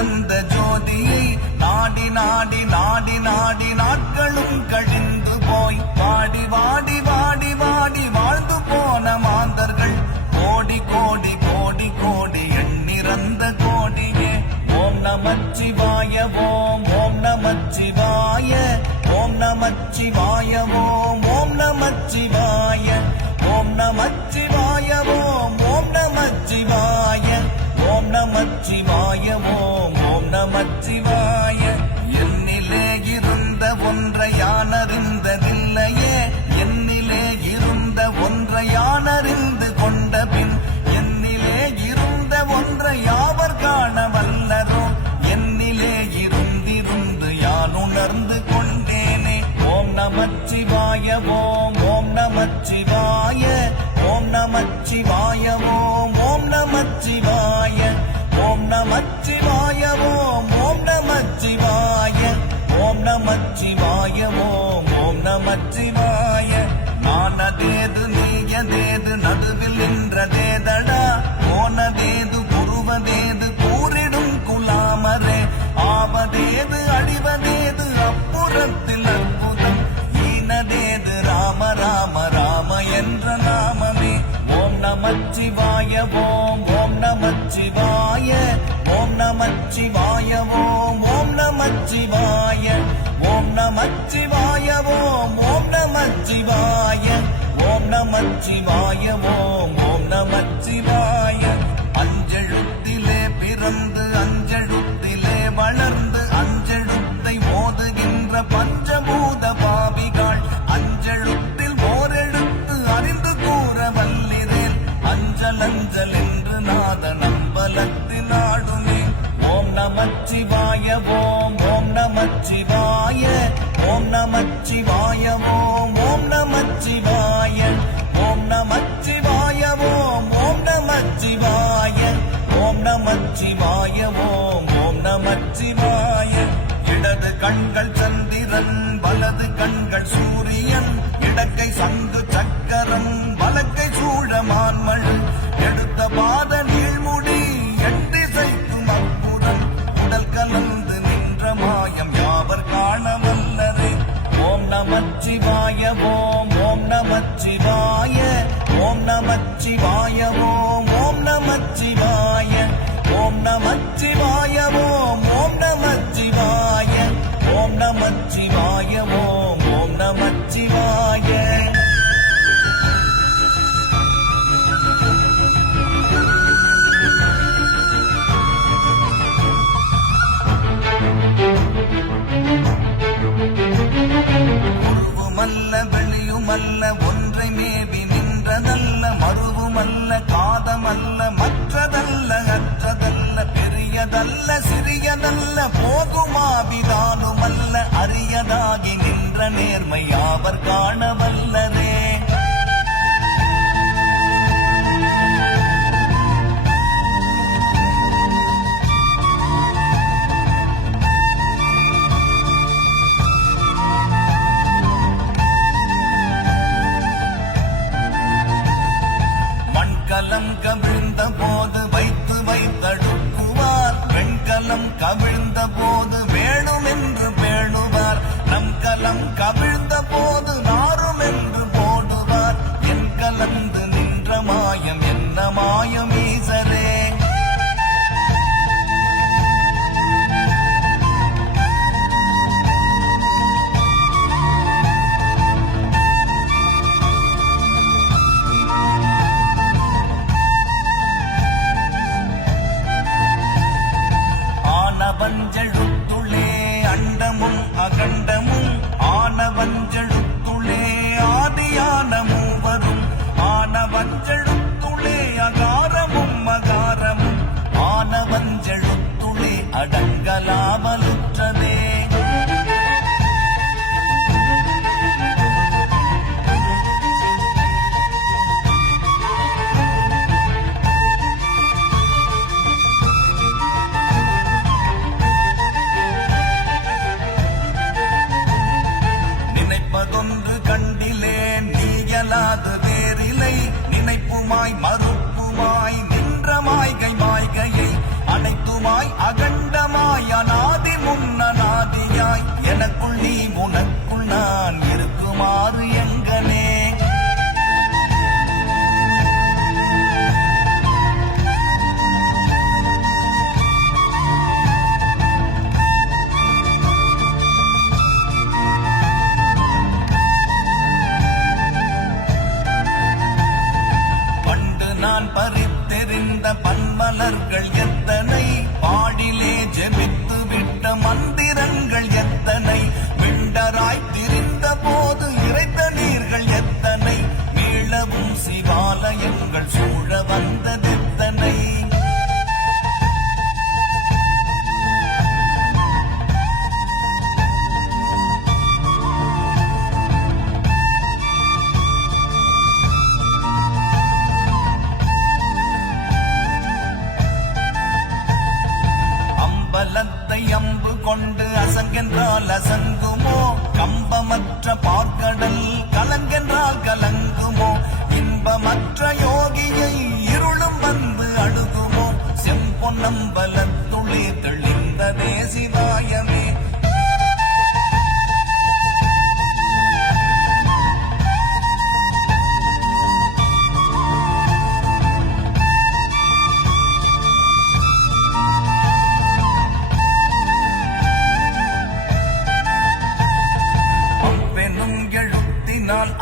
சிறந்த ஜோதியை நாடி நாடி நாடி நாடி நாட்களும் கழிந்து போய் வாடி வாடி வாடி வாடி வாழ்ந்து போன மாந்தர்கள் கோடி கோடி கோடி கோடி எண்ணிறந்த கோடியே. ஓம் நமச்சிவாய ஓம் ஓம் நமச்சிவாய ஓம் நமச்சிவாய ஓம் ஓம் நமச்சிவாய ஓம் நமச்சிவாய ஓம் ஓம் நமச்சிவாய ஓம் நமச்சிவாய ஓம் ஓம் நமச்சிவாய. என்னிலே இருந்த ஒன்றை யானறிந்ததில்லையே, என்னிலே இருந்த ஒன்றை யானறிந்து கொண்ட பின் என்னிலே இருந்த ஒன்றை யாவர் காண வல்லரோ, என்னிலே இருந்திருந்து யான் உணர்ந்து கொண்டேனே. ஓம் நமச்சிவாய ஓம் ஓம் நமச்சிவாய ஓம் நமச்சிவாய ஓம் ஓம் நமச்சிவாய ஓம் நமச்சிவாய ஓம் ஓம் நமச்சிவாய ஓம் நமச்சிவாய ஓம் ஓம் நமச்சிவாய. நானதேது நீயதேது நடுவில் நின்றதேதடா, போனதேது புருவதேது கூறிடும் குலாமரே, ஆவதேது அடிவதேது அப்புறத்தில் அற்புதம், ஈனதேது ராம ராம ராம என்ற நாமமே. ஓம் நமச்சிவாய ஓம் ஓம் நமச்சிவாய ஓம் நமச்சிவாய ஓம் ஓம் நமச்சிவாய ஓம் நமச்சிவாய ஓம் ஓம் நமச்சிவாய ஓம் நமச்சிவாய ஓம் ஓம் நமச்சிவாய. அஞ்செழுத்திலே பிறந்து அஞ்செழுத்திலே வளர்ந்து அஞ்செழுத்தை ஓதுகின்ற பஞ்சபூத பாவிகள் அஞ்செழுத்தில் ஓரெழுத்து அறிந்து கூற வல்லிரேன், அஞ்சல் அஞ்சல் என்று நாத நம்பலத்தில் ஆடுமே. ஓம் நமச்சிவாய ஓம் ஓம் நமச்சிவாய ஓம் நமச்சிவாய ஓம் ஓம் நமச்சிவாய ஓம் நமச்சிவாய ஓம் ஓம் நமச்சிவாய ஓம் நமச்சிவாய ஓம் ஓம் நமச்சிவாய. இடது கண்கள் சந்திரன் வலது கண்கள் சூரியன், இடக்கை சங்கு சக்கரம் வலக்கை சூழமான்மழு, எடுத்த பாத நீழ்முடி எண்டிசைக்கும் அற்புதம், உடல் கலந்து நின்ற மாயம் யாவர் காண வல்லரே. ஓம் நமச்சிவாய ஓம் ஓம் நமச்சிவாய ஓம் நமச்சிவாய ஓம் ஓம் நமச்சிவாய ஓம் நமச்சிவாய ஓம் ஓம் நமச்சிவாய ஓம் நமச்சிவாய ஓம் ஓம் நமச்சிவாய. உருவுமல்ல வெளியுமல்ல ஒன்றை மேவி நின்றதல்ல, மறுவுமல்ல காதமல்ல மற்றதல்ல அற்றதல்ல, பெரியதல்ல சிறியதல்ல போகுமாபிதானுமல்ல, அரியதாகி நின்ற நேர்மை யாவர் காண வல்லரே. மண்கலம் கவிழ்ந்த போது வைத்து வைத்தடுக்குவார், வெண்கலம் கவிழ்ந்த போது வேணும் என்று பேணுவார், நம் கலம் கவிழ்ந்த போது நாரும் என்று போடுவார், என் கலந்து நின்ற மாயம் என்ன மாயம் ஈசரே. ஆனவஞ்செழுத்துளே அண்டமும் அகண்டமும், ஆனவஞ்செழுத்துளே ஆதியான மூவரும், ஆனவஞ்செழுத்துளே அகாரமும் அகாரமும், ஆனவஞ்செழுத்துளே அடங்கலாமலுற்றதே. நினைப்பதொன்று கண்டிலேன் நீயலாது வேறிலை, நினைப்புமாய் மறுப்புமாய் நின்ற மாய்கை மாய்கையை அனைத்துமாய் அகண்டமாய் முன்னநாதியாய் எனக்குள் நீ உனக்குள் நான் இருக்குமாறு எங்கனே. நான் பறித்தெறிந்த பன்மலர்கள் எத்தனை, பாடிலே ஜெபித்து விட்ட மந்திரங்கள் எத்தனை, விண்டராய் திரிந்த போது இறைத்த நீர்கள் எத்தனை, மீளவும் சிவாலயங்கள் சூழ வந்ததெத்தனை. பலத்தை அம்பு கொண்டு அசங்கென்றால் அசங்குமோ, கம்பமற்ற பார்க்கடல் கலங்கென்றால் கலங்குமோ, இன்பமற்ற யோகியை இருளும் வந்து அழுகுமோ, செம்பொன்னம்பலத்துளே தெளிந்ததே சிவாயமே.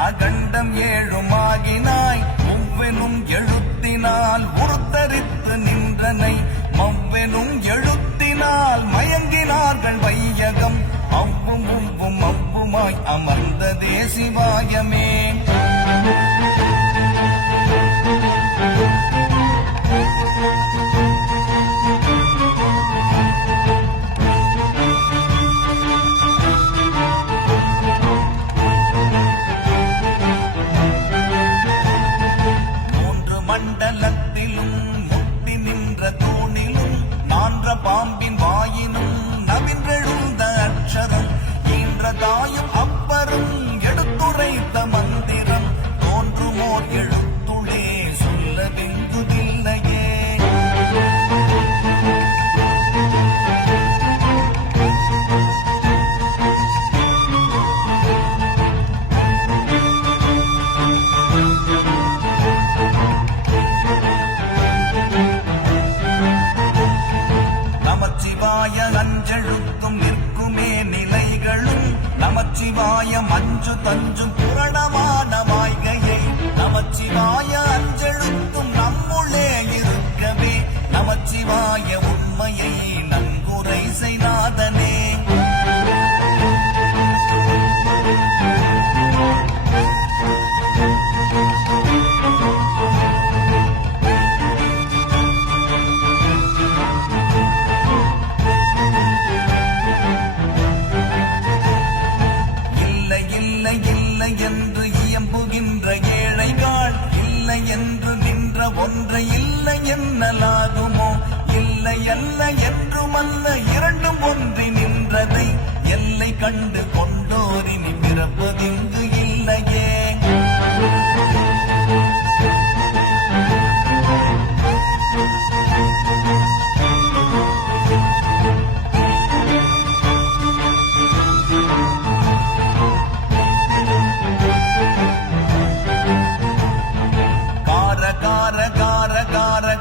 அகண்டம் ஏழுமாகினாய், ஒவ்வெனும் எழுத்தினால் உருத்தரித்து நின்றனை, மவ்வெனும் எழுத்தினால் மயங்கினார்கள் வையகம், அவ்வும் உவ்வும் அவ்வுமாய் அமர்ந்ததே சிவாயமே. மண்டலத்திலும் முட்டி நின்ற தூணிலும் நான்ற பாம்பின் வாயினும் நவின்றெழுந்த அக்ஷரம், ஈன்ற தாயும் அப்பரும் எடுத்துரைத்த மந்திரம், தோன்றுமோர் எழுத்துளே சொல்ல வெங்குதில்லையே. நமச்சிவாய அஞ்செழுத்தும் நிற்குமே நிலைகளும், நமச்சிவாய மஞ்சு தஞ்சும் புரணமான மாய்கையை, நமச்சிவாய அஞ்செழுத்தும் நம்முள்ளே இருக்கவே, நமச்சிவாய உண்மையை நன்குரை செய்நாதனே. இல்லை என்று இயம்புகின்ற ஏழைகள், இல்லை என்று நின்ற ஒன்றை இல்லை என்னலாகுமோ, இல்லை அல்ல என்றுமல்ல இரண்டும் ஒன்றி நின்றதை, எல்லை கண்டு கொண்டோரினி பிறப்பதிங்கு இல்லையே.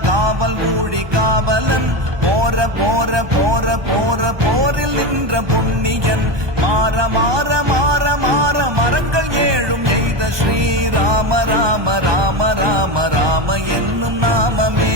காவல் ஊழி காவலன், போற போற போற போற போரில் நின்ற புண்ணியன், மாற மாற மாற மாற மரங்கள் ஏழும் எய்த ஸ்ரீராம ராம ராம ராம ராம என்னும் நாமமே.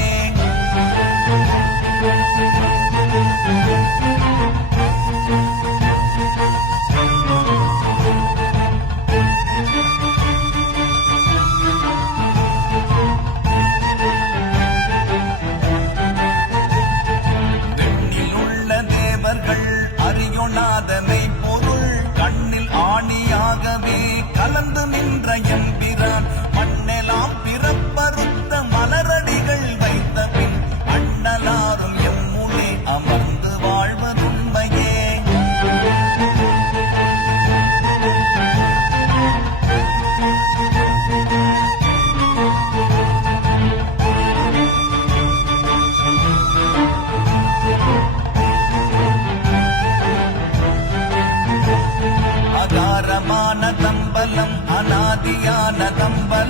அறியொணாதனை பொருள் கண்ணில் ஆணியாகவே கலந்து நின்ற எம்பிரான், மண்ணெலாம் பிறப்பறுத்த மலரடிகள் வைத்த பின் அண்ணலாரும் எம்முளே அமர்ந்து வாழ்வதுண்மையே. அகண்டமான தம்பலம் அநாதியான தம்பலம்